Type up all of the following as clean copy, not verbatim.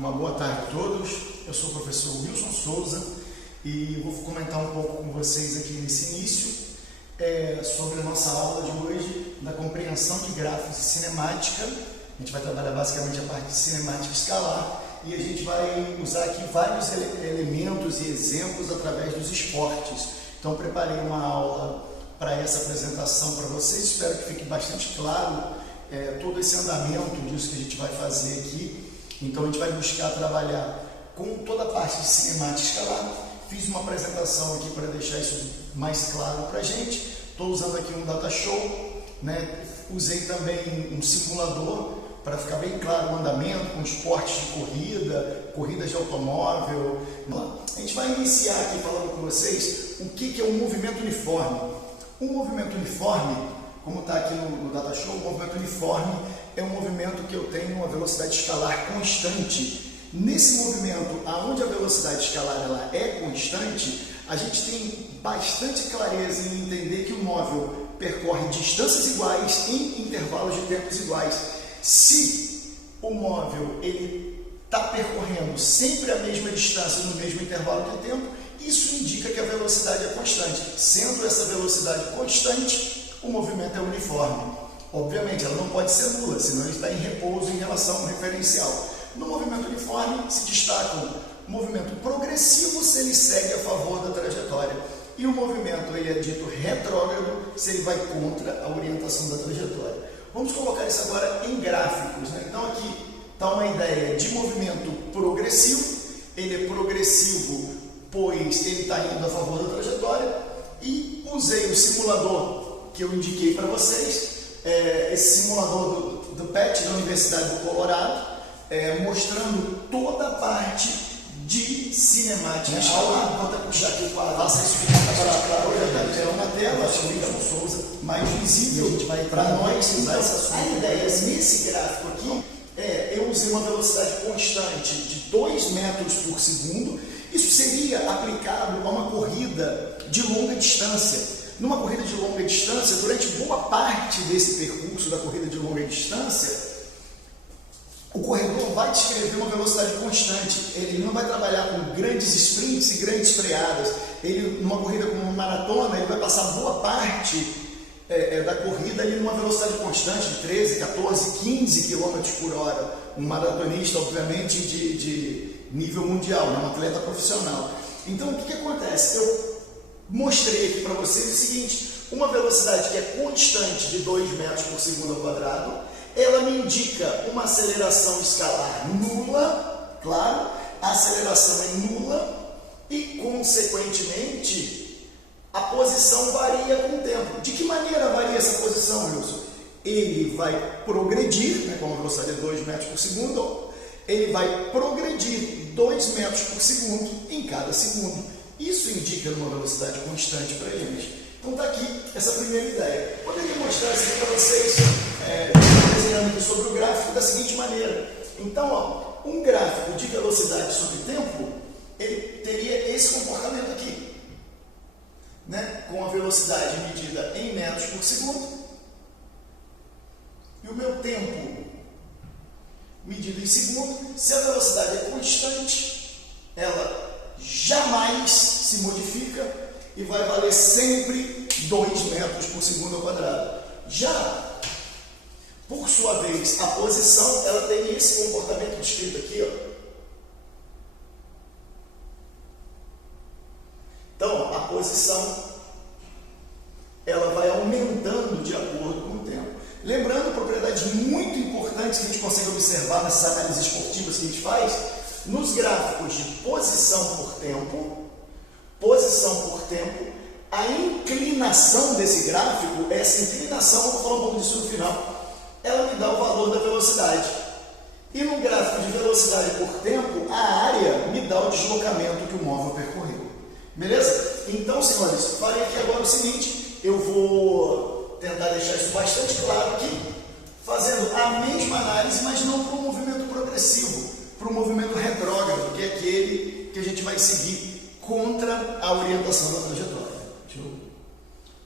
Uma boa tarde a todos. Eu sou o professor Wilson Souza e vou comentar um pouco com vocês aqui nesse início sobre a nossa aula de hoje da compreensão de gráficos e cinemática. A gente vai trabalhar basicamente a parte de cinemática escalar e a gente vai usar aqui vários elementos e exemplos através dos esportes. Então, preparei uma aula para essa apresentação para vocês. Espero que fique bastante claro todo esse andamento disso que a gente vai fazer aqui. Então, a gente vai buscar trabalhar com toda a parte de cinemática escalar. Fiz uma apresentação aqui para deixar isso mais claro para a gente. Estou usando aqui um data show, né? Usei também um simulador para ficar bem claro o andamento com esportes de corrida, corridas de automóvel. A gente vai iniciar aqui falando com vocês o que é um movimento uniforme. Um movimento uniforme, como está aqui no data show, o movimento uniforme é um movimento que eu tenho uma velocidade escalar constante. Nesse movimento, aonde a velocidade escalar ela é constante, a gente tem bastante clareza em entender que o móvel percorre distâncias iguais em intervalos de tempos iguais. Se o móvel está percorrendo sempre a mesma distância no mesmo intervalo de tempo, isso indica que a velocidade é constante. Sendo essa velocidade constante, o movimento é uniforme. Obviamente, ela não pode ser nula, senão ele está em repouso em relação ao referencial. No movimento uniforme, se destaca o movimento progressivo se ele segue a favor da trajetória. E o movimento ele é dito retrógrado se ele vai contra a orientação da trajetória. Vamos colocar isso agora em gráficos, né? Então, aqui está uma ideia de movimento progressivo. Ele é progressivo, pois ele está indo a favor da trajetória. E usei o simulador que eu indiquei para vocês. Esse simulador do PET, da Universidade do Colorado, mostrando toda a parte de cinemática. Vou até puxar aqui o quadro. Faça isso para hoje na tela. Acho que o Wilson Souza mais visível para nós usar essa a ideia nesse gráfico aqui eu usei uma velocidade constante de 2 metros por segundo. Isso seria aplicado a uma corrida de longa distância. Numa corrida de longa distância, durante boa parte desse percurso da corrida de longa distância, o corredor vai descrever uma velocidade constante. Ele não vai trabalhar com grandes sprints e grandes freadas. Ele, numa corrida como uma maratona, ele vai passar boa parte da corrida ali numa velocidade constante de 13, 14, 15 km por hora. Um maratonista, obviamente, de nível mundial, um atleta profissional. Então, o que acontece? Eu mostrei aqui para vocês o seguinte: uma velocidade que é constante de 2 metros por segundo ao quadrado, ela me indica uma aceleração escalar nula, claro, a aceleração é nula e, consequentemente, a posição varia com o tempo. De que maneira varia essa posição, Wilson? Ele vai progredir, né, com uma velocidade de 2 metros por segundo, ele vai progredir 2 metros por segundo em cada segundo. Isso indica uma velocidade constante para a gente. Então está aqui essa primeira ideia. Poderia mostrar isso aqui para vocês, desenhando aqui sobre o gráfico da seguinte maneira. Então, um gráfico de velocidade sobre tempo, ele teria esse comportamento aqui, né? Com a velocidade medida em metros por segundo e o meu tempo medido em segundo. Se a velocidade é constante, ela jamais se modifica e vai valer sempre 2 metros por segundo ao quadrado. Já, por sua vez, a posição, ela tem esse comportamento descrito aqui, ó. Então, a posição, ela vai aumentando de acordo com o tempo. Lembrando, propriedades muito importantes que a gente consegue observar nessas análises esportivas que a gente faz, nos gráficos de posição por tempo, a inclinação desse gráfico, essa inclinação, eu vou falar um pouco disso no final, ela me dá o valor da velocidade. E no gráfico de velocidade por tempo, a área me dá o deslocamento que o móvel percorreu. Beleza? Então, senhores, farei aqui agora o seguinte, eu vou tentar deixar isso bastante claro aqui, fazendo a mesma análise, mas não para um movimento progressivo, para um movimento retrógrado, que é aquele que a gente vai seguir contra a orientação da trajetória. Deixa eu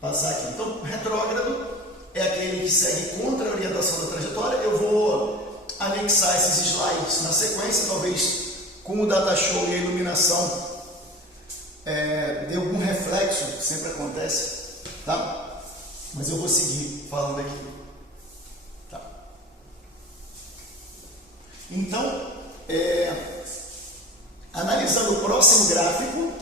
passar aqui. Então, retrógrado é aquele que segue contra a orientação da trajetória. Eu vou anexar esses slides na sequência, talvez com o data show e a iluminação dê algum reflexo, que sempre acontece, tá? Mas eu vou seguir falando aqui. Tá. Então, analisando o próximo gráfico,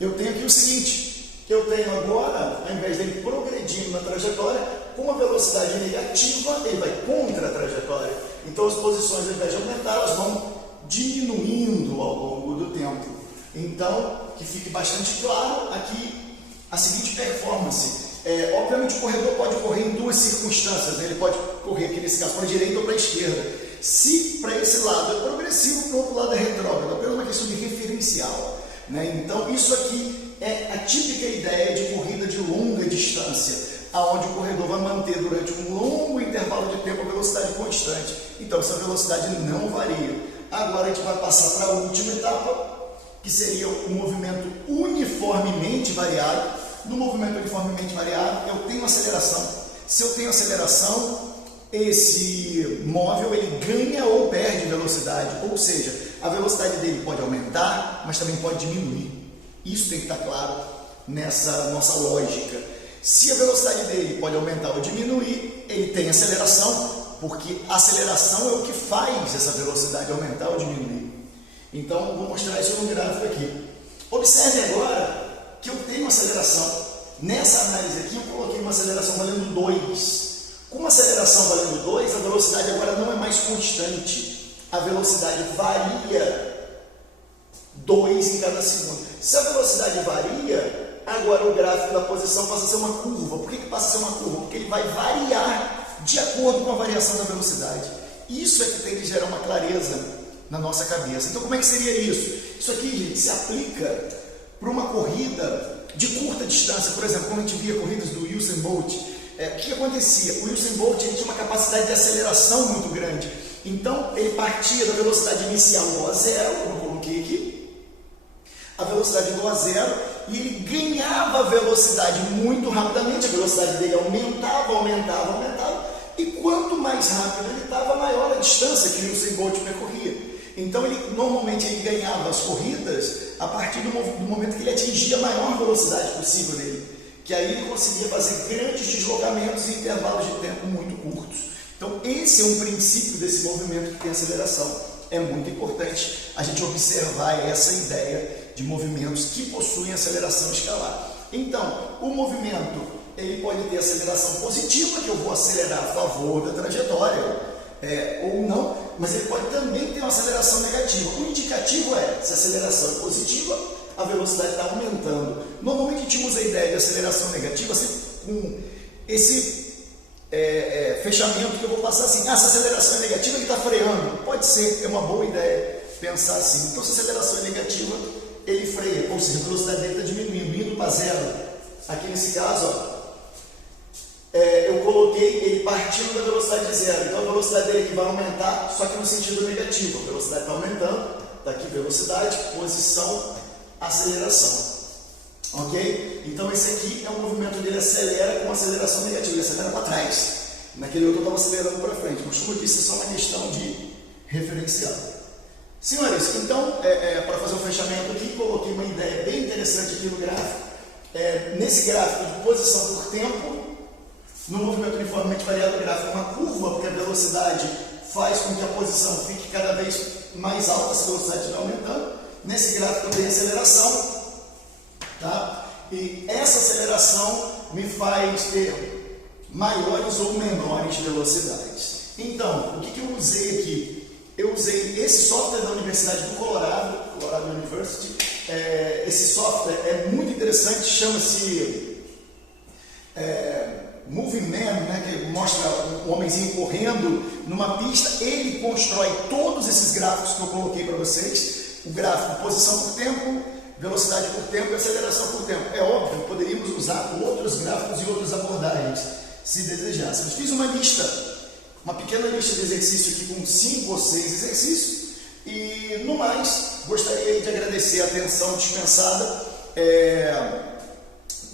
eu tenho aqui o seguinte: eu tenho agora, ao invés dele progredindo na trajetória, com uma velocidade negativa, ele vai contra a trajetória. Então as posições, ao invés de aumentar, elas vão diminuindo ao longo do tempo. Então, que fique bastante claro aqui a seguinte performance. Obviamente o corredor pode correr em duas circunstâncias, né? Ele pode correr aqui nesse caso para a direita ou para a esquerda. Se para esse lado é progressivo, para o outro lado é retrógrado, apenas uma questão de referencial, né? Então isso aqui é a típica ideia de corrida de longa distância, aonde o corredor vai manter durante um longo intervalo de tempo a velocidade constante. Então essa velocidade não varia. Agora a gente vai passar para a última etapa, que seria o movimento uniformemente variado. No movimento uniformemente variado, eu tenho aceleração. Se eu tenho aceleração, esse móvel ele ganha ou perde velocidade, ou seja, a velocidade dele pode aumentar, mas também pode diminuir. Isso tem que estar claro nessa nossa lógica. Se a velocidade dele pode aumentar ou diminuir, ele tem aceleração, porque a aceleração é o que faz essa velocidade aumentar ou diminuir. Então, vou mostrar isso no gráfico aqui. Observe agora que eu tenho aceleração. Nessa análise aqui, eu coloquei uma aceleração valendo 2. Com uma aceleração valendo 2, a velocidade agora não é mais constante. A velocidade varia 2 em cada segundo. Se a velocidade varia, agora o gráfico da posição passa a ser uma curva. Por que passa a ser uma curva? Porque ele vai variar de acordo com a variação da velocidade. Isso é que tem que gerar uma clareza na nossa cabeça. Então, como é que seria isso? Isso aqui, gente, se aplica para uma corrida de curta distância. Por exemplo, quando a gente via corridas do Usain Bolt, o que acontecia? O Usain Bolt ele tinha uma capacidade de aceleração muito grande. Então, ele partia da velocidade inicial do A0, como eu coloquei aqui, a velocidade do A0, e ele ganhava velocidade muito rapidamente. A velocidade dele aumentava, e quanto mais rápido ele estava, maior a distância que o Usain Bolt percorria. Então, normalmente ele ganhava as corridas a partir do momento que ele atingia a maior velocidade possível nele, que aí ele conseguia fazer grandes deslocamentos em intervalos de tempo muito curtos. Então, esse é um princípio desse movimento que tem aceleração. É muito importante a gente observar essa ideia de movimentos que possuem aceleração escalar. Então, o movimento ele pode ter aceleração positiva, que eu vou acelerar a favor da trajetória, ou não, mas ele pode também ter uma aceleração negativa. O indicativo é, se a aceleração é positiva, a velocidade está aumentando. Normalmente a gente usa a ideia de aceleração negativa com esse fechamento que eu vou passar assim: se a aceleração é negativa, ele está freando. Pode ser, é uma boa ideia pensar assim. Então, se a aceleração é negativa, ele freia, ou seja, a velocidade dele está diminuindo, indo para zero. Aqui nesse caso, eu coloquei ele partindo da velocidade de zero. Então a velocidade dele aqui vai aumentar, só que no sentido negativo. A velocidade está aumentando, está aqui velocidade, posição, aceleração. Ok? Então esse aqui é o movimento dele, acelera com aceleração negativa, ele acelera para trás. Naquele outro eu estava acelerando para frente, mas como eu disse, é só uma questão de referencial. Senhores, então, para fazer o fechamento aqui, coloquei uma ideia bem interessante aqui no gráfico. Nesse gráfico de posição por tempo, no movimento uniformemente variado, o gráfico é uma curva, porque a velocidade faz com que a posição fique cada vez mais alta, se a velocidade estiver aumentando. Nesse gráfico tem aceleração, tá? E essa aceleração me faz ter maiores ou menores velocidades. Então, o que eu usei aqui? Eu usei esse software da Universidade do Colorado University. Esse software é muito interessante, chama-se Moving Man, né, que mostra um homenzinho correndo numa pista. Ele constrói todos esses gráficos que eu coloquei para vocês. O gráfico posição por tempo, velocidade por tempo e aceleração por tempo. É óbvio que poderíamos usar outros gráficos e outras abordagens, se desejássemos. Fiz uma lista, uma pequena lista de exercícios aqui com 5 ou 6 exercícios. E, no mais, gostaria de agradecer a atenção dispensada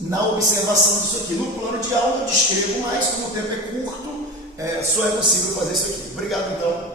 na observação disso aqui. No plano de aula eu descrevo mais, como o tempo é curto, só é possível fazer isso aqui. Obrigado, então.